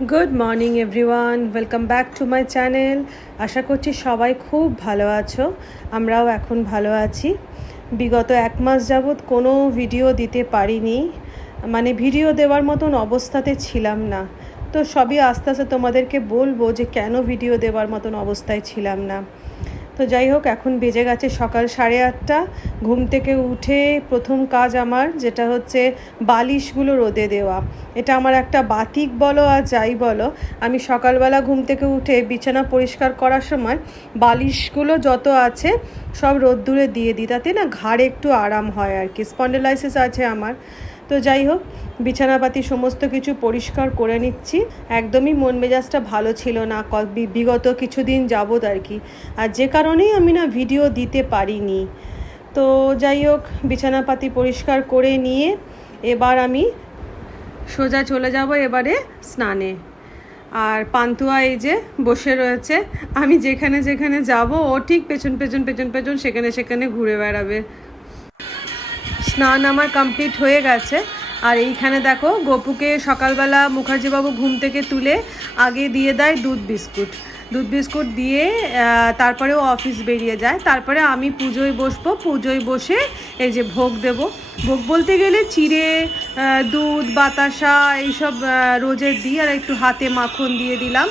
Good morning everyone, welcome back to my channel. আশা করছি সবাই খুব ভালো আছো। আমরাও এখন ভালো আছি। বিগত 1 মাস যাবৎ কোনো ভিডিও দিতে পারিনি, মানে ভিডিও দেওয়ার মতন অবস্থাতে ছিলাম না। তো সবই আস্তে আস্তে তোমাদেরকে বলবো যে কেন ভিডিও দেওয়ার মতন অবস্থায় ছিলাম না। তো যাই হোক, এখন বেজে গেছে সকাল 8:30। ঘুম থেকে উঠে প্রথম কাজ আমার যেটা হচ্ছে বালিশগুলো রোদে দেওয়া। এটা আমার একটা বাতিক বলো আর যাই বলো, আমি সকালবেলা ঘুম থেকে উঠে বিছানা পরিষ্কার করার সময় বালিশগুলো যত আছে সব রোদ্দুরে দিয়ে দিই, তাতে না ঘাড়ে একটু আরাম হয় আর কি। স্পন্ডিলাইসিস আছে আমার। তো যাই হোক, বিছানাপাতি সমস্ত কিছু পরিষ্কার করে নিচ্ছি। একদমই মন মেজাজটা ভালো ছিল না বিগত কিছুদিন যাবৎ আর কি, আর যে কারণেই আমি না ভিডিও দিতে পারিনি। তো যাই হোক, বিছানাপাতি পরিষ্কার করে নিয়ে এবার আমি সোজা চলে যাব এবারে স্নানে। আর পান্তুয়া এই যে বসে রয়েছে, আমি যেখানে যেখানে যাব ও ঠিক পেছন পেছন পেছন পেছন সেখানে সেখানে ঘুরে বেড়াবে। স্নান আমার কমপ্লিট হয়ে গেছে। আর এইখানে দেখো, গপুকে সকালবেলা মুখার্জিবাবু ঘুম থেকে তুলে আগে দিয়ে দেয় দুধ বিস্কুট দিয়ে তারপরে ও অফিস বেরিয়ে যায়। তারপরে আমি পুজোয় বসবো, পুজোয় বসে এই যে ভোগ দেব। ভোগ বলতে গেলে চিড়ে, দুধ, বাতাসা এইসব রোজের দিই। আর একটু হাতে মাখন দিয়ে দিলাম,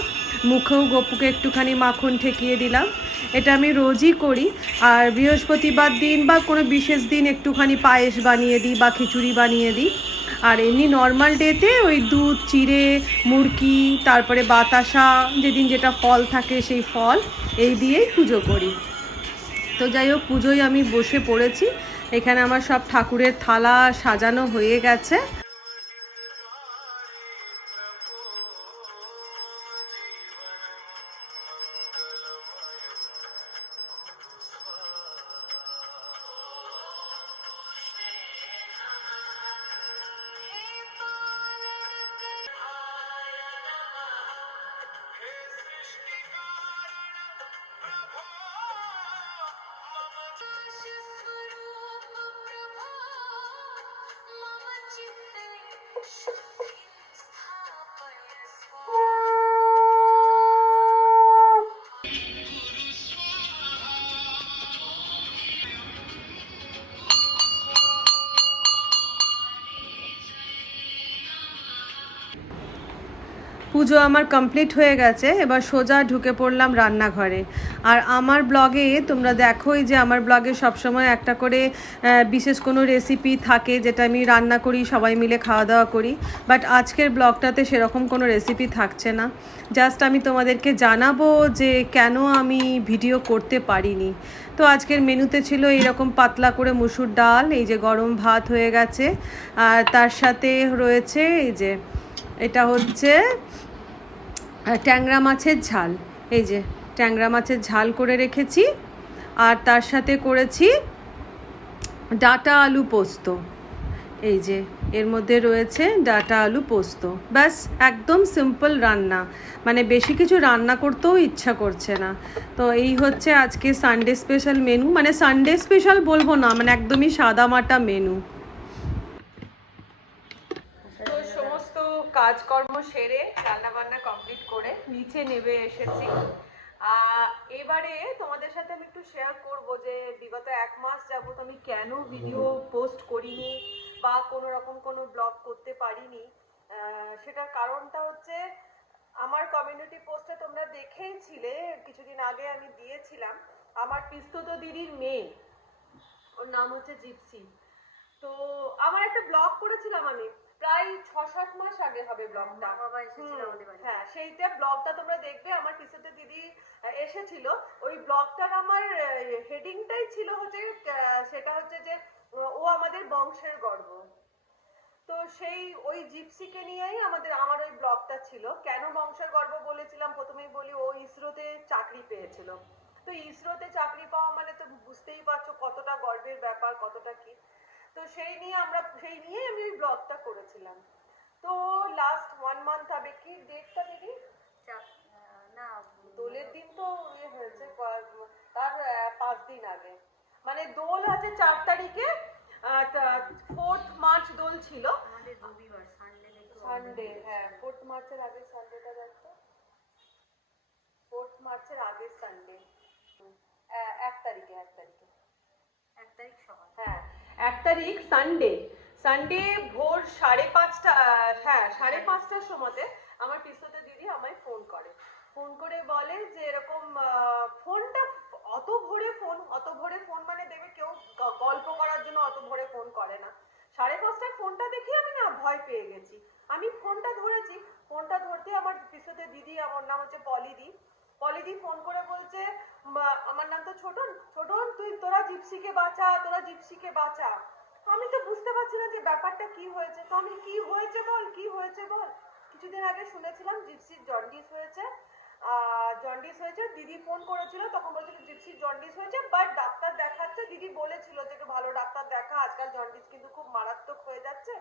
মুখেও গপুকে একটুখানি মাখন ঠেকিয়ে দিলাম। এটা আমি রোজই করি। আর বৃহস্পতিবার দিন বা কোনো বিশেষ দিন একটুখানি পায়েস বানিয়ে দিই বা খিচুড়ি বানিয়ে দিই। আর এমনি নর্মাল ডেতে ওই দুধ, চিড়ে, মুড়কি, তারপরে বাতাসা, যেদিন যেটা ফল থাকে সেই ফল, এই দিয়েই পুজো করি। তো যাই হোক, পুজোয় আমি বসে পড়েছি। এখানে আমার সব ঠাকুরের থালা সাজানো হয়ে গেছে। পুজো আমার কমপ্লিট হয়ে গেছে। এবার সোজা ঢুকে পড়লাম রান্নাঘরে। আর আমার ব্লগে তোমরা দেখোই যে আমার ব্লগে সবসময় একটা করে বিশেষ কোনো রেসিপি থাকে যেটা আমি রান্না করি, সবাই মিলে খাওয়া দাওয়া করি। বাট আজকের ব্লগটাতে সেরকম কোনো রেসিপি থাকছে না। জাস্ট আমি তোমাদেরকে জানাবো যে কেন আমি ভিডিও করতে পারিনি। তো আজকের মেনুতে ছিল এইরকম পাতলা করে মুসুর ডাল, এই যে গরম ভাত হয়ে গেছে। আর তার সাথে রয়েছে এই যে, এটা হচ্ছে ট্যাংরা মাছের ঝাল। এই যে ট্যাংরা মাছের ঝাল করে রেখেছি। আর তার সাথে করেছি ডাঁটা আলু পোস্ত। এই যে এর মধ্যে রয়েছে ডাঁটা আলু পোস্ত। ব্যাস, একদম সিম্পল রান্না, মানে বেশি কিছু রান্না করতেও ইচ্ছা করছে না। তো এই হচ্ছে আজকে সানডে স্পেশাল মেনু। মানে সানডে স্পেশাল বলবো না, মানে একদমই সাদামাটা মেনু। তো সমস্ত কাজকর্ম সেরে রান্নাবান্না কমপ্লিট করে নিচে নেমে এসেছি। এবারে তোমাদের সাথে আমি একটু শেয়ার করব যে বিগত 1 মাস যাবত আমি কেন ভিডিও পোস্ট করিনি বা কোনো রকম কোনো ব্লগ করতে পারিনি। সেটার কারণটা হচ্ছে, আমার কমিউনিটি পোস্টে তোমরা দেখেইছিলে, কিছুদিন আগে আমি দিয়েছিলাম আমার পিস্তুত দিদির মেয়ে, ওর নাম হচ্ছে জিপসি। তো আমার একটা ব্লগ করেছিলাম আমি, প্রায় 6-7 মাস আগে হবে ব্লগটা। হ্যাঁ, সেইটা ব্লগটা তোমরা দেখবে। আমার পিছনে দিদি এসেছিল। ওই ব্লগটার আমার হেডিংটাই ছিল হচ্ছে সেটা হচ্ছে যে ও আমাদের বংশের গর্ব। তো সেই ওই জিপসিকে নিয়েই আমার ওই ব্লগটা ছিল। কেন বংশের গর্ব বলেছিলাম প্রথমেই বলি, ও ইসরোতে চাকরি পেয়েছিল। তো ইসরোতে চাকরি পাওয়া মানে তো বুঝতেই পারছো কতটা গর্বের ব্যাপার, কতটা কি। তো সেই নিয়ে আমি ওই ব্লগটা করেছিলাম। তো লাস্ট 1 মান্থ হবে, কি ডেটটা দেখি, না দোলের দিন তো ইয়ে হয়েছে, তার 5 দিন আগে, মানে দোল আছে 4 তারিখে। 4th মার্চ দোল ছিল, সানডে, হ্যাঁ 4 মার্চের আগে সানডেটা দেখো, 4 মার্চের আগের সানডে, 1 তারিখে, 1 তারিখে, 1 তারিখ সকাল, হ্যাঁ 1 তারিখ সানডে। সানডে ভোর 5:30, হ্যাঁ 5:30টার সময়তে আমার পিসোতে দিদি আমায় ফোন করে, ফোন করে বলে যে এরকম ফোনটা অত ভোরে ফোন মানে দেবে কেউ গল্প করার জন্য অত ভোরে ফোন করে না। 5:30টায় ফোনটা দেখি আমি না ভয় পেয়ে গেছি। আমি ফোনটা ধরেছি, ফোনটা ধরতে আমার পিসোতে দিদি, আমার নাম হচ্ছে পলিদি, পলিদি ফোন করে বলছে আমার নাম তো ছোটন, ছোটন তোরা জিপসিকে বাঁচা, তোরা জিপসিকে বাঁচা। আমি তো বুঝতে পারছি না যে ব্যাপারটা কি হয়েছে, তো আমি কি হয়েছে বল, কি হয়েছে বল। কিছুদিন আগে শুনেছিলাম জিপসির জন্ডিস হয়েছে, জন্ডিস হয়েছে, দিদি ফোন করেছিল তখন বলছিল জিপসির জন্ডিস হয়েছে, বাট ডাক্তার দেখাচ্ছে, দিদি বলেছিল যে একটু ভালো ডাক্তার দেখা, আজকাল জন্ডিস কিন্তু খুব মারাত্মক হয়ে যাচ্ছে,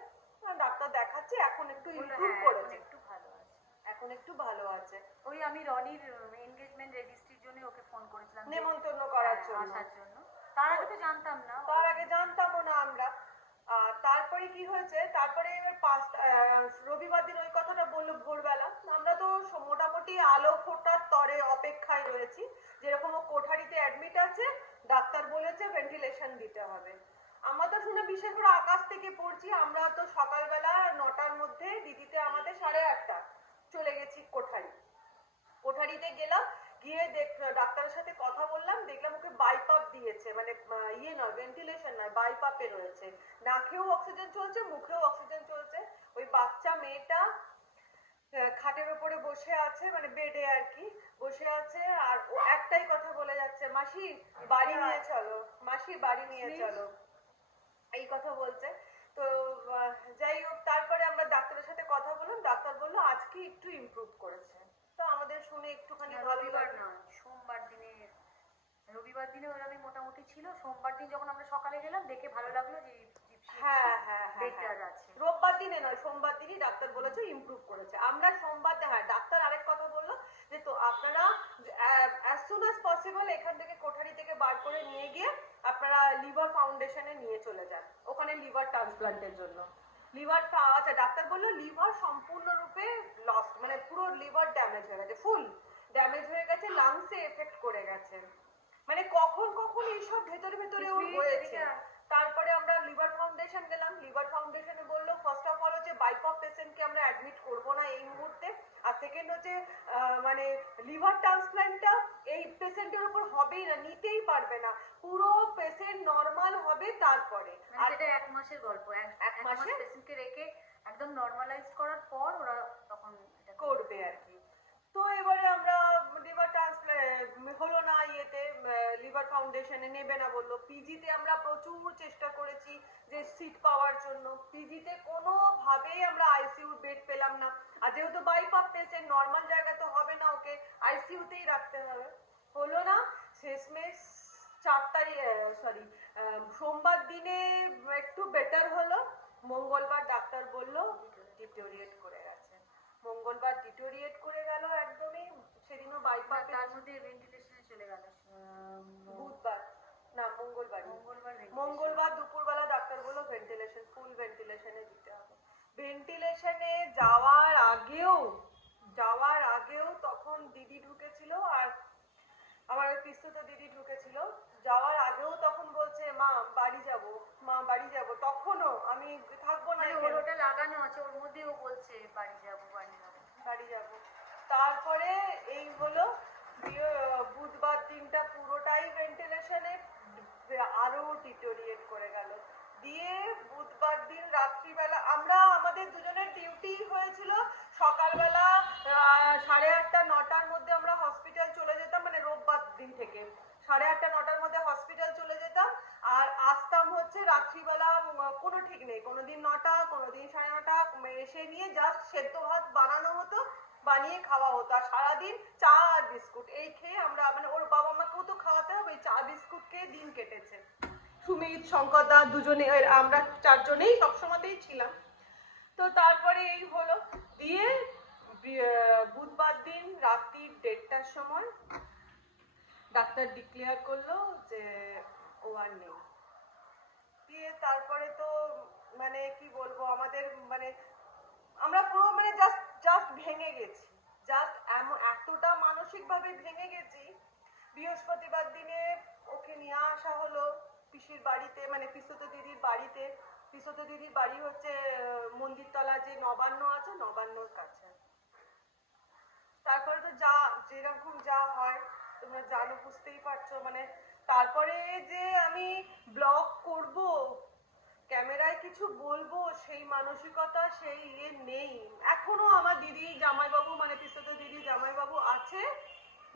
ডাক্তার দেখাচ্ছে, এখন একটু ইমপ্রুভ করেছে, একটু ভালো আছে, এখন একটু ভালো আছে। ওই আমি রনির এনগেজমেন্ট রেজিস্ট্রির জন্য ওকে ফোন করেছিলাম নেমন্তন্ন করার জন্য, আসার জন্য। তার আগে তো জানতাম না, তার আগে জানতামও না আমরা। তারপরে কি হয়েছে, তারপরে এবার রবিবার দিন ওই কথাটা বললো ভোরবেলা, আমরা তো মোটামুটি আলো ফোটার তরে অপেক্ষায় রয়েছি, যেরকম ও কোঠারিতে অ্যাডমিট আছে, ডাক্তার বলেছে ভেন্টিলেশন দিতে হবে। আমরা তো শুনে বিশেষ করে আকাশ থেকে পড়ছি, আমরা তো সকালবেলা 9টার মধ্যে দিদিতে আমাদের 8:30 চলে গেছি কোঠারিতে গেলাম, গিয়ে ডাক্তারের সাথে কথা বললাম, দেখলাম ওকে বাইপাপ দিয়েছে, মানে ইয়ে নয় ভেন্টিলেশন নয়, বাইপাপে রয়েছে, নাকেও অক্সিজেন চলছে, মুখেও অক্সিজেন চলছে। ওই বাচ্চা মেয়েটা খাটের উপরে বসে আছে, মানে বেডে আর কি বসে আছে, আর ও একটাই কথা বলে যাচ্ছে, মাসি বাড়ি নিয়ে চলো, মাসি বাড়ি নিয়ে চলো, এই কথা বলছে। তো যাই হোক, তারপরে আমরা ডাক্তারের সাথে কথা বললাম, ডাক্তার বললো আজকে একটু ইমপ্রুভ করেছে, তো আমাদের শুনে একটুখানি ভালো লাগলো। রবিবার দিনে ওরকমই মোটামুটি ছিল, সোমবার দিন যখন আমরা সকালে গেলাম দেখে ভালো লাগলো যে হ্যাঁ হ্যাঁ বেটার আছে। রোববার দিনে নয়, সোমবার দিনই ডাক্তার বলেছে ইমপ্রুভ করেছে। আমরা সোমবার, হ্যাঁ ডাক্তার আরেক কথা বললো যে তো আপনারা অ্যাজ সুন অ্যাজ পসিবল এখান থেকে কোঠারি থেকে বার করে নিয়ে গিয়ে আপনারা লিভার ফাউন্ডেশনে নিয়ে চলে যান, ওখানে লিভার ট্রান্সপ্লান্টের জন্য। লিভারটা, আচ্ছা ডাক্তার বললো লিভার সম্পূর্ণরূপে লস্ট, মানে পুরো লিভার ড্যামেজ হয়ে গেছে, ফুল ড্যামেজ হয়ে গেছে, লাংসে এফেক্ট করে গেছে, মানে কখন কখন এইসব ভেতরে ভেতরে ওর হয়েছে। তারপরে আমরা লিভার ফাউন্ডেশন গেলাম, লিভার ফাউন্ডেশনে বললো ফার্স্ট অফ অল হচ্ছে বাইপাপ পেশেন্টকে আমরা অ্যাডমিট করবো না এই মুহূর্তে, আর সেকেন্ড হচ্ছে মানে লিভার ট্রান্সপ্ল্যান্টটা এই পেশেন্টের উপর হবেই না, নিতেই পারবে না, পুরো পেশেন্ট নর্মাল হবে তারপরে। আর এটা 1 মাসের গল্প, 1 মাস পেশেন্টকে রেখে একদম নরমালাইজ করার পর ওরা তখন এটা করবে আর কি। তো এবারে আমরা লিভার ট্রান্সপ্ল্যান্ট হলো না, ইয়েতে লিভার ফাউন্ডেশনে নেবে না বললো। পিজিতে আমরা প্রচুর চেষ্টা করেছি যে সিট পাওয়ার জন্য, পিজিতে কোনোভাবেই আমরা আইসিইউ বেড পেলাম না, আর যেহেতু বাইপাপ পেশেন্ট নর্মাল জায়গা তো হবে না, ওকে আইসিইউতেই রাখতে হবে, হলো না। শেষমেশ 4 তারিখ, সরি সোমবার দিনে একটু বেটার হলো, মঙ্গলবার ডাক্তার বললো ডিটোরিয়েট করে গেছে, মঙ্গলবার ডিটোরিয়েট করে গেল একদমই, সেদিনও বাইপাপে, তার মধ্যে ভেন্টিলেশনে চলে গেল বুধবার, না মঙ্গলবার দুপুরবেলা ডাক্তার বললো ভেন্টিলেশন, ফুল ভেন্টিলেশনে দিতে হবে। ভেন্টিলেশনে যাওয়ার আগেও তখন দিদি ঢুকেছিল, আর আমার পিস্তুত দিদি ঢুকেছিল, যাওয়ার আগেও তখন বলছে মা বাড়ি যাব, মা বাড়ি যাব, তখনও আমি থাকবো না, ওটা লাগানো আছে ওর মধ্যে, ও বলছে বাড়ি যাব বাড়ি যাব বাড়ি যাব। তারপরে এই হলো বুধবার দিনটা পুরোটাই ভেন্টিলেশনে, আরো ডিটোরিয়েট করে গেল। দিয়ে বুধবার দিন রাত্রিবেলা আমরা, আমাদের দুজনের ডিউটি হয়েছিল সকালবেলা 8:30 9টার মধ্যে আমরা হসপিটাল চলে যেতাম, মানে রোববার দিন থেকে 8:30 9টার মধ্যে হসপিটাল চলে যেতাম, আর আসতাম হচ্ছে রাত্রিবেলা, কোনো ঠিক নেই, কোনোদিন 9টা, কোনোদিন 9:30, এসে নিয়ে জাস্ট সেদ্ধ ভাত বানানো হতো, বানিয়ে খাওয়া হতো, আর সারাদিন চা আর বিস্কুট এই খেয়ে আমরা, মানে ওর বাবা মাকেও তো খাওয়াতে হবে, চা বিস্কুট খেয়ে দিন কেটেছে। সুমিত, শঙ্কর দা দুজনে, আমরা 4 জনেই সবসময়তেই ছিলাম। তো তারপরে এই হলো, দিয়ে বুধবার দিন রাত্রি 1:30টার সময় ডাক্তার ডিক্লেয়ার করলো যে ও আর নেই। দিয়ে তারপরে তো মানে কি বলবো, আমাদের মানে আমরা পুরো মানে জাস্ট জাস্ট ভেঙে গেছি, জাস্ট এতটা মানসিকভাবে ভেঙে গেছি। বৃহস্পতিবার দিনে ওকে নিয়ে আসা হলো পিসির বাড়িতে, মানে পিসতো দিদির বাড়িতে। পিসতো দিদির বাড়ি হচ্ছে মন্দিরতলা যে নবান্ন আছে, নবান্নর কাছে। তারপরে তো যা যেরকম যা হয় তোমরা জানো, বুঝতেই পারছো। মানে তারপরে যে আমি ব্লগ করব, ক্যামেরায় কিছু বলবো, সেই মানসিকতা সেই নেই এখনো। আমার দিদি জামাইবাবু, মানে পিসতো দিদি জামাইবাবু আছে,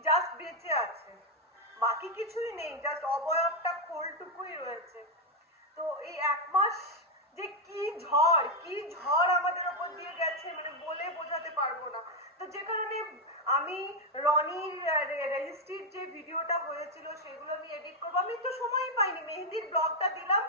জাস্ট বেঁচে আছে, বাকি কিছুই নেই, জাস্ট অবয়বটা খোলটুকুই রয়েছে। তো এই 1 মাস যে কি ঝড় আমাদের ওপর দিয়ে গেছে, মানে বলে বোঝাতে পারবো না। তো যে কারণে আমি রনির রেজিস্ট্রির যে ভিডিওটা হয়েছিল সেগুলো আমি এডিট করবো, আমি তো সময়ই পাইনি। মেহেন্দির ব্লগটা দিলাম,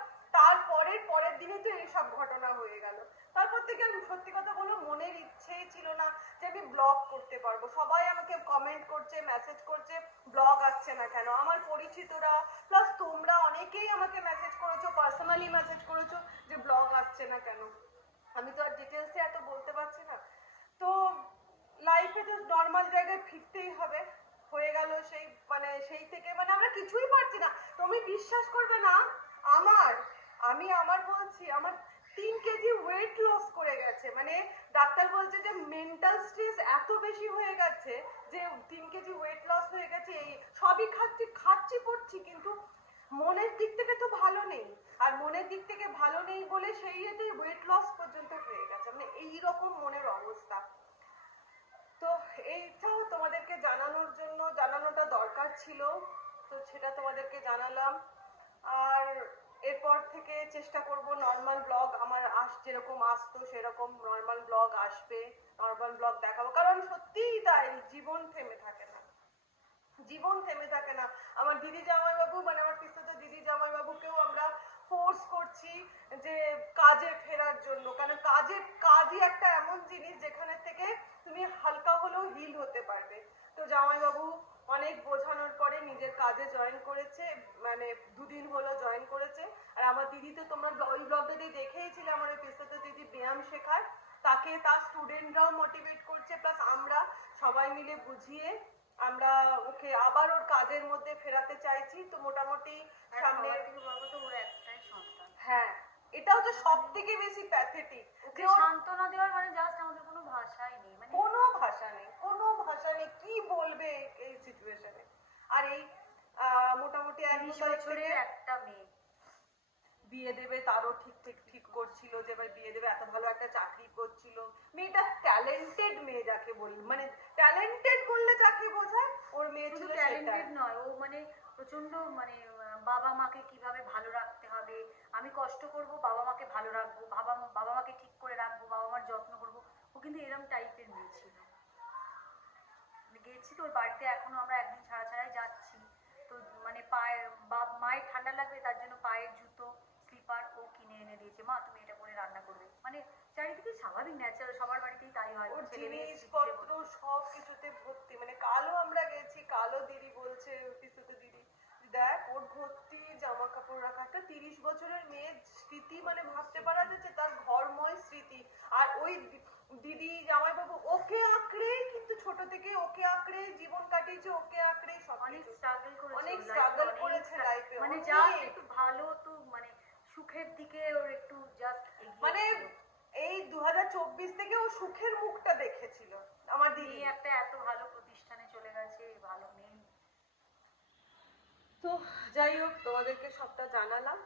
পরের দিনে তো এইসব ঘটনা হয়ে গেল। তারপর থেকে আমি সত্যি কথা বলবো, মনের ইচ্ছেই ছিল না যে আমি ব্লগ করতে পারবো। সবাই আমাকে কমেন্ট করছে, মেসেজ করছে, ব্লগ আসছে না কেন। আমার পরিচিতরা প্লাস তোমরা অনেকেই আমাকে মেসেজ করেছো, পার্সোনালি মেসেজ করেছো যে ব্লগ আসছে না কেন। আমি তো আর ডিটেলসে এত বলতে পারছি না। তো লাইফে তো নর্মাল জায়গায় ফিরতেই হবে। হয়ে গেল সেই, মানে সেই থেকে মানে আমরা কিছুই পারছি না। তুমি বিশ্বাস করবে না, আমার আমার বলছি, আমার 3 কেজি ওয়েট লস করে গেছে। মানে ডাক্তার বলছে যে মেন্টাল স্ট্রেস এত বেশি হয়ে গেছে যে 3 কেজি ওয়েট লস হয়ে গেছে। এই সবই খাচ্ছি পড়ছি, কিন্তু মনের দিক থেকে তো ভালো নেই। আর মনের দিক থেকে ভালো নেই বলে সেই এতে ওয়েট লস পর্যন্ত হয়ে গেছে, মানে এইরকম মনের অবস্থা। তো এইটাও তোমাদেরকে জানানোটা দরকার ছিল, তো সেটা তোমাদেরকে জানালাম। আর এরপর থেকে চেষ্টা করব নর্মাল ব্লগ আমার যেরকম আসতো সেরকম নর্মাল ব্লগ আসবে, নর্মাল ব্লগ দেখাবো। কারণ সত্যিই তাই, জীবন থেমে থাকে না। আমার দিদি জামাইবাবু, মানে আমার পিসতো দিদি জামাইবাবুকেও আমরা ফোর্স করছি যে কাজে ফেরার জন্য। কারণ কাজই একটা এমন জিনিস যেখানে থেকে তুমি হালকা হলেও হিল হতে পারবে। তো জামাইবাবু অনেক বোঝানোর পরে নিজের কাজে জয়েন করেছে, মানে 2 দিন হলো জয়েন করেছে। আর আমার দিদি তো তোমরা ওই ব্লগটা দিয়ে দেখেইছিলে, আমার ওই পিসতো দিদি ব্যায়াম শেখার, তাকে তার স্টুডেন্টরাও মোটিভেট করছে, প্লাস আমরা সবাই মিলে বুঝিয়ে আমরা ওকে আবার ওর কাজের মধ্যে ফেরাতে চাইছি। তো মোটামুটি সামনে থেকে বড় কথা ওর একটাই সন্তান। হ্যাঁ, এটাও তো সব থেকে বেশি প্যাথেটিক যে সান্ত্বনা দেওয়ার মানে জাস্ট আমাদের কোনো ভাষাই নেই, মানে কোনো ভাষা নেই কি বলবে এই সিচুয়েশনে। আর এই মোটামুটি 30 বছরের একটা মেয়ে বিয়ে দেবে, তারও ঠিক করছিল যে এবার বিয়ে দেবে, এত ভালো একটা চাকরি করছিল। মেয়েটা ট্যালেন্টেড মেয়ে, যাকে বলি মানে ট্যালেন্টেড বললে যাকে বোঝায়, ওর মেয়ে শুধু ছিল সেটা। ট্যালেন্টেড নয়, ও মানে প্রচন্ড মানে বাবা মাকে কিভাবে ভালো রাখতে হবে, আমি কষ্ট করব বাবা মাকে ভালো রাখবো, বাবা মাকে ঠিক করে রাখবো, বাবা মার যত্ন করবো। ও কিন্তু এরম টাইপের মেয়ে ছিল। মানে গেছি তো ওর বাড়িতে, এখনো আমরা একদিন ছাড়াই যাচ্ছি। তো মানে মায়ের ঠান্ডা লাগবে তার জন্য পায়ের জুতো স্লিপার ও কিনে এনে দিয়েছে, মা তুমি এটা পরে রান্না করবে। মানে চারিদিকে স্বাভাবিক ন্যাচারাল, সবার বাড়িতেই তাই হয়, ওর ছেলে মেয়ে জিনিসপত্র সব কিছুতে ভর্তি। মানে কালও আমরা গেছি, কালও দিদি বলছে, পিসুতে দিদি, দেখ ওর ভর্তি জামা কাপড় রাখা। একটা 30 বছরের মেয়ের স্মৃতি, মানে ভাবতে পারা যাচ্ছে তার ঘরময় স্মৃতি। আর ওই দিদি জামাইবাবু ওকে আঁকড়েই, কিন্তু ছোট থেকে ওকে আঁকড়েই জীবন কাটিয়েছে, ওকে আঁকড়েই সব অনেক স্ট্রাগল করেছে, অনেক স্ট্রাগল করেছে লাইফে। মানে জাস্ট একটু ভালো তো মানে সুখের দিকে ওর একটু জাস্ট মানে এই 2024 থেকে ও সুখের মুখটা দেখেছিল আমার দিদি। একটা এত ভালো প্রতিষ্ঠানে চলে গেছে, ভালো মেয়ে। তো যাই হোক, তোমাদেরকে সবটা জানালাম।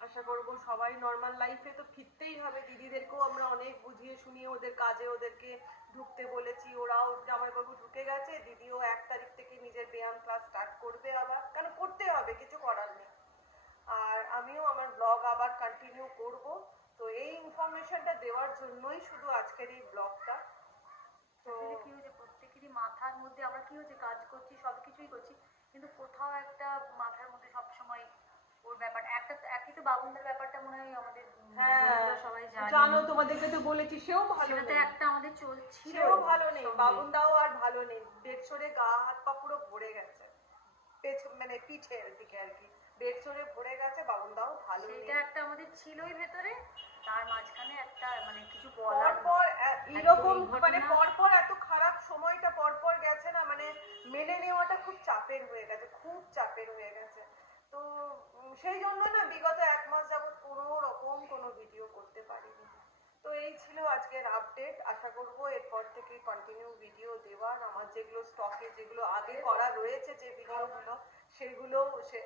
আশা করব সবাই নর্মাল লাইফে তো ফিরতেই হবে। দিদিদেরকেও আমরা অনেক বুঝিয়ে শুনিয়ে ওদের কাজে ওদেরকে ঢুকতে বলেছি, ওরাও জামাইবাবু ঢুকে গেছে। দিদিও 1 তারিখ থেকে নিজের ব্যায়াম ক্লাস স্টার্ট করবে আবার, কেন করতে হবে, কিছু করার নেই। আর আমিও আমার ব্লগ আবার কন্টিনিউ করব। তো এই ইনফরমেশনটা দেওয়ার জন্যই শুধু আজকের এই ব্লগটা। তো কি হয়েছে, প্রত্যেকেরই মাথার মধ্যে আমরা কি হয়েছে কাজ করছি, সবকিছুই করছি, কিন্তু কোথাও একটা মাথার মধ্যে সবসময় ওর ব্যাপারটা একটা, একই তো বাবুনদার ব্যাপারটা মনে হয় আমাদের বন্ধুরা সবাই জানো, তোমাদেরকে তো বলেছি, সেও ভালো সেটাতে নেই, একটা আমাদের চলছিল, সেও ভালো নেই, বাবুনদাও আর ভালো নেই। বেডশোরে গা হাত পা পুরো ভরে গেছে, মানে পিঠের দিকে আর কি বেডশোরে ভরে গেছে। বাবুনদাও ভালো নেই, সেটা একটা আমাদের ছিলই ভেতরে। তার মাঝখানে একটা মানে কিছু বলার পরপর একদম এরকম এই মানে ঘটনা পরপর এত খারাপ সময়টা পরপর গেছে না, মানে মেনে নেওয়াটা খুব চাপের হয়ে গেছে, খুব চাপের হয়ে গেছে। তো সেই জন্য না বিগত 1 মাস যাবত কোনো রকম কোনো ভিডিও করতে পারিনি। তো এই ছিল আজকের আপডেট। আশা করব এরপর থেকে কন্টিনিউ ভিডিও দেওয়ার, আমার যেগুলো স্টকে যেগুলো আগে করা রয়েছে যে ভিডিওগুলো সেগুলো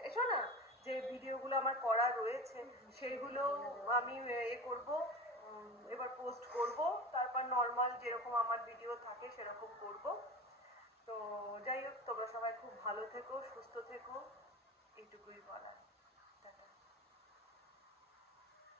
এসো না, যে ভিডিওগুলো আমার করা রয়েছে সেগুলো আমি করব, এবার পোস্ট করব, তারপর নর্মাল যেরকম আমার ভিডিও থাকে সেরকম করব। তো যাই হোক, তোমরা সবাই খুব ভালো থেকো, সুস্থ থেকো, এইটুকুই বলা।